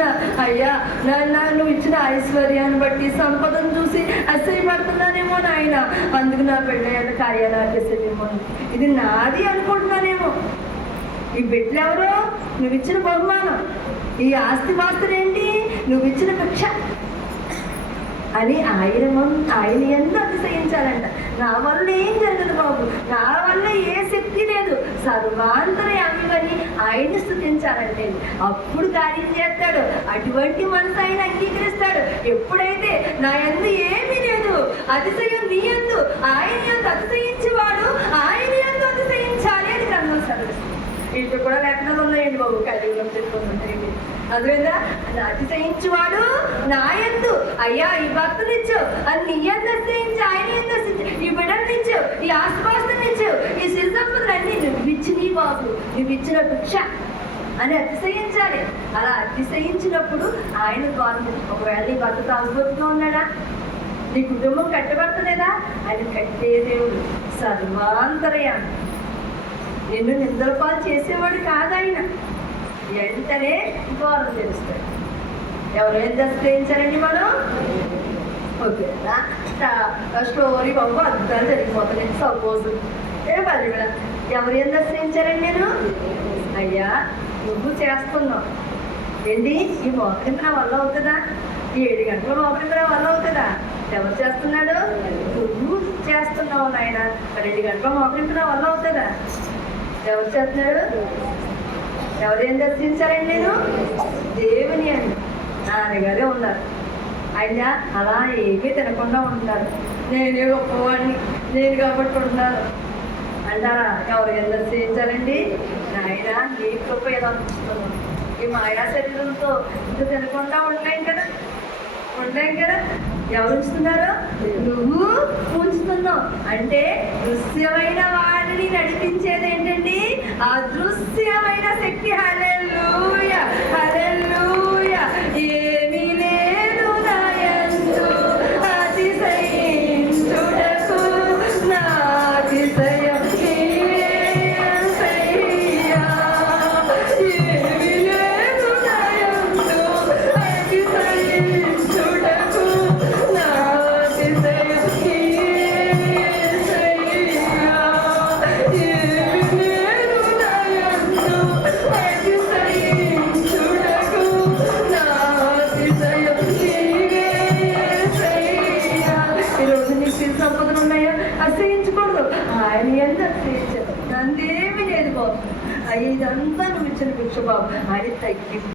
కదా? అయ్యా నాన్న నువ్వు ఇచ్చిన ఐశ్వర్యాన్ని బట్టి సంపదను చూసి అసహ్యపడుతున్నానేమో నాయన. అందుకు నా పెళ్ళయ్యాక కార్యాలు ఆపేసేదేమో ఇది నాది అనుకుంటున్నానేమో. ఈ బిడ్డలు ఎవరు? నువ్వు ఇచ్చిన బహుమానం. ఈ ఆస్తి పాస్తులేంటి నువ్వు ఇచ్చిన భిక్ష. అని ఆయన ఆయన ఎంత అతిశయించాలంట. నా వల్ల ఏం జరగదు బాబు. నా వల్ల ఏ శక్తి లేదు సర్వాంతరయామివని ఆయన్ని స్థుతించాలంటే అప్పుడు కార్యం చేస్తాడు. అటువంటి మనసు ఆయన అంగీకరిస్తాడు. ఎప్పుడైతే నా ఎందు ఏమీ లేదు అతిశయం నీ ఎందు ఆయన ఎందు అతిశయించేవాడు ఆయన ఎందు అతిశయించాలి అని గ్రంథం చదివిస్తుంది. ఇటు కూడా లేఖనాలు ఉన్నాయండి బాబు కలియుగం చెప్పుకుంటుంటే అదేవిధంగా అతిశయించేవాడు నా ఎందు అయ్యా ఈ భక్తునిచ్చు. అది నీ ఎందు అతిశయించి ఆయన ఎందు ఈ బిడ్డనిచ్చు. ఈ ఈ సంపదలన్నీ ఇచ్చి నీ బాబు నువ్వు భిక్ష అని అతిశయించాలి. అలా అతిశయించినప్పుడు ఆయన ద్వారా ఒకవేళ నీ భర్త తాగుబోతుగా ఉన్నాడా? నీ కుటుంబం కట్టబడతలేదా? ఆయన కట్టే దేవుడు సర్వాంతరయాన్ని నిన్ను నిందలపాలు చేసేవాడు కాదాయన. వెంటనే ఘోరం తెలుస్తాడు ఎవరు ఏం మనం? ఓకే స్టోరీ బాబు అద్భుతాలు జరిగిపోతుంది సపోజ్. ఏ పది కూడా. ఎవరు ఏం దర్శించారండి నేను అయ్యా నువ్వు చేస్తున్నావు. ఏంటి? ఈ మోకరింపు నా వల్ల అవుతుందా? ఈ ఏడు గంటల మోకరింపు నా వల్ల అవుతుందా? ఎవరు చేస్తున్నాడు? నువ్వు చేస్తున్నావు నాయన. రెండు గంటల మోకరింపు నా వల్ల అవుతుందా? ఎవరు చేస్తున్నాడు? ఎవరేం దర్శించారండి నేను దేవుని అండి. నాన్నగారే ఉన్నారు. ఆయన అలా ఏమీ తినకుండా ఉంటారు నేనే గొప్పవాడిని. నేను కాబట్టి ఉన్నాను అంటారా ఎవరు ఎంత చేయించారండి? నాయన నీ కృప ఏదో ఈ మాయా శరీరంతో ఇంత తినకుండా ఉండలేం కదా? ఉండలేం కదా? ఎవరు ఉంచుతున్నారు? నువ్వు ఉంచుతున్నావు. అంటే దృశ్యమైన వాడిని నడిపించేది ఏంటండి? అదృశ్యమైన శక్తి హాలే ఉన్నాయో అసహించకూడదు. ఆయన ఎంత అసహించదు నందేమీ లేదు బాబు. ఇదంతా నువ్వు ఇచ్చిన భిక్ష బాబు. ఆయన తగ్గి